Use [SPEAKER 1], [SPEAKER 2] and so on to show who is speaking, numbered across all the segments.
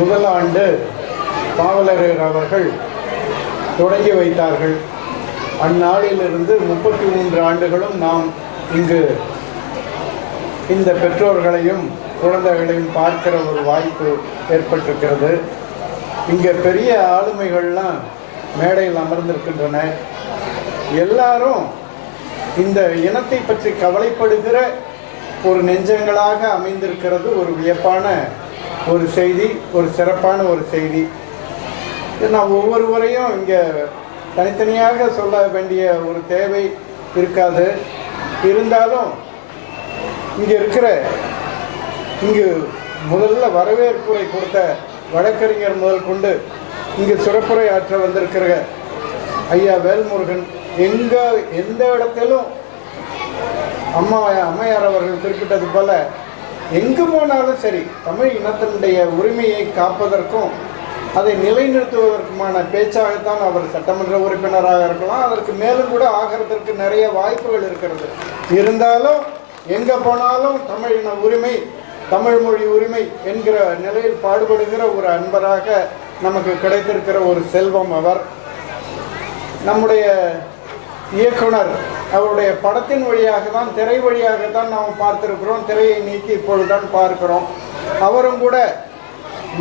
[SPEAKER 1] முதல் ஆண்டு பாவலரர் அவர்கள் தொடங்கி வைத்தார்கள். அந்நாளிலிருந்து முப்பத்தி மூன்று ஆண்டுகளும் நாம் இங்கு இந்த பெற்றோர்களையும் குழந்தைகளையும் பார்க்கிற ஒரு வாய்ப்பு ஏற்பட்டிருக்கிறது. இங்கே பெரிய ஆளுமைகள்லாம் மேடையில் அமர்ந்திருக்கின்றன. எல்லாரும் இந்த இனத்தை பற்றி கவலைப்படுகிற ஒரு நெஞ்சங்களாக அமைந்திருக்கிறது ஒரு வியப்பான ஒரு செய்தி ஒரு சிறப்பான ஒரு செய்தி. நான் ஒவ்வொருவரையும் இங்கே தனித்தனியாக சொல்ல வேண்டிய ஒரு தேவை இருக்காது. இருந்தாலும் இங்கே இருக்கிற இங்கு முதல்ல வரவேற்புரை கொடுத்த வழக்கறிஞர் முதல் கொண்டு இங்கு சிறப்புரை ஆற்ற வந்திருக்கிற ஐயா வேல்முருகன் எங்க எந்த இடத்திலும் அம்மா அம்மையார் அவர்கள் குறிப்பிட்டது போல எங்கு போனாலும் சரி தமிழ் இனத்தினுடைய உரிமையை காப்பதற்கும் அதை நிலைநிறுத்துவதற்குமான பேச்சாகத்தான் அவர் சட்டமன்ற உறுப்பினராக இருக்கலாம். அதற்கு மேலும் கூட ஆகிறதுக்கு நிறைய வாய்ப்புகள் இருக்கிறது. இருந்தாலும் எங்கே போனாலும் தமிழ் இன உரிமை தமிழ் மொழி உரிமை என்கிற நிலையில் பாடுபடுகிற ஒரு அன்பராக நமக்கு கிடைத்திருக்கிற ஒரு செல்வம் அவர். நம்முடைய இயக்குனர் அவருடைய படத்தின் வழியாக தான் திரை வழியாக தான் நாம் பார்த்திருக்கிறோம். திரையை நீக்கி இப்பொழுதுதான் பார்க்கிறோம். அவரும் கூட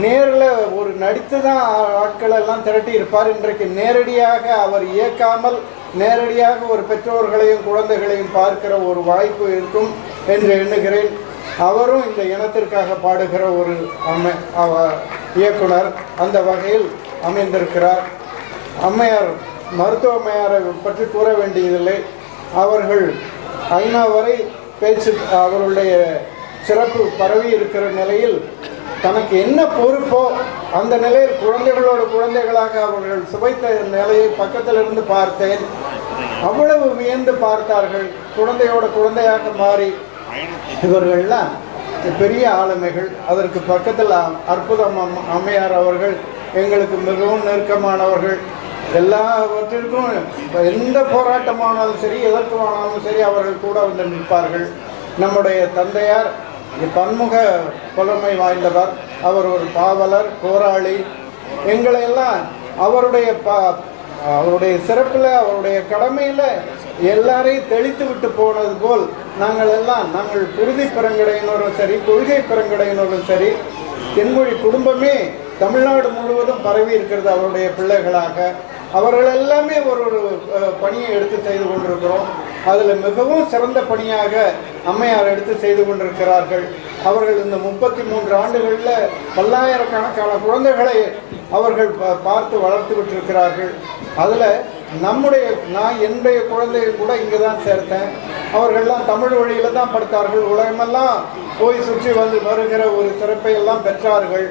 [SPEAKER 1] நேரில் ஒரு நடித்து தான் ஆட்கள் எல்லாம் திரட்டி இருப்பார். இன்றைக்கு நேரடியாக அவர் இயக்காமல் நேரடியாக ஒரு பெற்றோர்களையும் குழந்தைகளையும் பார்க்கிற ஒரு வாய்ப்பு இருக்கும் என்று எண்ணுகிறேன். அவரும் இந்த இனத்திற்காக பாடுகிற ஒரு அமை இயக்குனர் அந்த வகையில் அமைந்திருக்கிறார். அம்மையார் மருத்துவமனையாரை பற்றி கூற வேண்டியதில்லை. அவர்கள் ஐநா வரை பேச்சு அவருடைய சிறப்பு பரவி இருக்கிற நிலையில் தனக்கு என்ன பொறுப்போ அந்த நிலையில் குழந்தைகளோடு குழந்தைகளாக அவர்கள் சுவைத்த நிலையை பக்கத்தில் இருந்து பார்த்தேன். அவ்வளவு வியந்து பார்த்தார்கள். குழந்தையோட குழந்தையாக மாறி இவர்கள்லாம் பெரிய ஆளுமைகள். அதற்கு பக்கத்தில் அற்புதம் அம்மையார் அவர்கள் எங்களுக்கு மிகவும் நெருக்கமானவர்கள். எல்லாவற்றிற்கும் எந்த போராட்டமானாலும் சரி எதற்குமானாலும் சரி அவர்கள் கூட வந்து நிற்பார்கள். நம்முடைய தந்தையார் பன்முக புலமை வாய்ந்தவர். அவர் ஒரு பாவலர் போராளி. எங்களை எல்லாம் அவருடைய பா அவருடைய சிறப்பில் அவருடைய கடமையில் எல்லாரையும் தெளித்து விட்டு போனது போல் நாங்கள் எல்லாம் நாங்கள் குருதி பெருங்கடையினரும் சரி கொள்கை பெருங்கடையினரும் சரி தென்மொழி குடும்பமே தமிழ்நாடு முழுவதும் பரவி இருக்கிறது அவருடைய பிள்ளைகளாக. அவர்கள் எல்லாமே ஒரு ஒரு பணியை எடுத்து செய்து கொண்டிருக்கிறோம். அதில் மிகவும் சிறந்த பணியாக அம்மையார் எடுத்து செய்து கொண்டிருக்கிறார்கள். அவர்கள் இந்த முப்பத்தி மூன்று ஆண்டுகளில் பல்லாயிரக்கணக்கான குழந்தைகளை அவர்கள் பார்த்து வளர்த்து விட்டிருக்கிறார்கள். அதில் நம்முடைய நான் என்னுடைய குழந்தையை கூட இங்கே தான் சேர்த்தேன். அவர்கள்லாம் தமிழ் வழியில் தான் படுத்தார்கள். உலகமெல்லாம் போய் சுற்றி வந்து வருகிற ஒரு சிறப்பை எல்லாம் பெற்றார்கள்.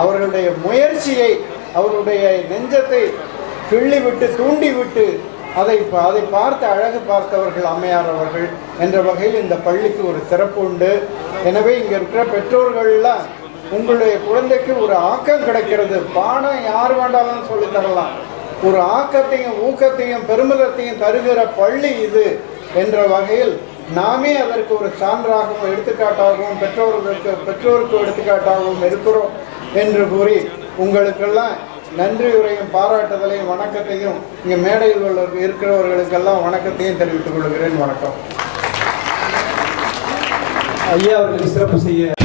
[SPEAKER 1] அவர்களுடைய முயற்சியை அவருடைய நெஞ்சத்தை கிள்ளி விட்டு தூண்டி விட்டு அதை அதை பார்த்து அழகு பார்த்தவர்கள் அம்மையார் அவர்கள் என்ற வகையில் இந்த பள்ளிக்கு ஒரு சிறப்பு உண்டு. எனவே இங்கே இருக்கிற பெற்றோர்கள்லாம் உங்களுடைய குழந்தைக்கு ஒரு ஆக்கம் கிடைக்கிறது. பாடம் யார் வேண்டாலும் சொல்லி தரலாம். ஒரு ஆக்கத்தையும் ஊக்கத்தையும் பெருமிதத்தையும் தருகிற பள்ளி இது என்ற வகையில் நாமே அதற்கு ஒரு சான்றாகவும் எடுத்துக்காட்டாகவும் பெற்றோர்களுக்கு பெற்றோருக்கு எடுத்துக்காட்டாகவும் இருக்கிறோம் என்று கூறி உங்களுக்கெல்லாம் நன்றி உரையும் பாராட்டுதலையும் வணக்கத்தையும் இங்கே மேடையில் உள்ள இருக்கிறவர்களுக்கெல்லாம் வணக்கத்தையும் தெரிவித்துக் கொள்கிறேன். வணக்கம்.
[SPEAKER 2] ஐயா அவர்களுக்கு சிறப்பு செய்ய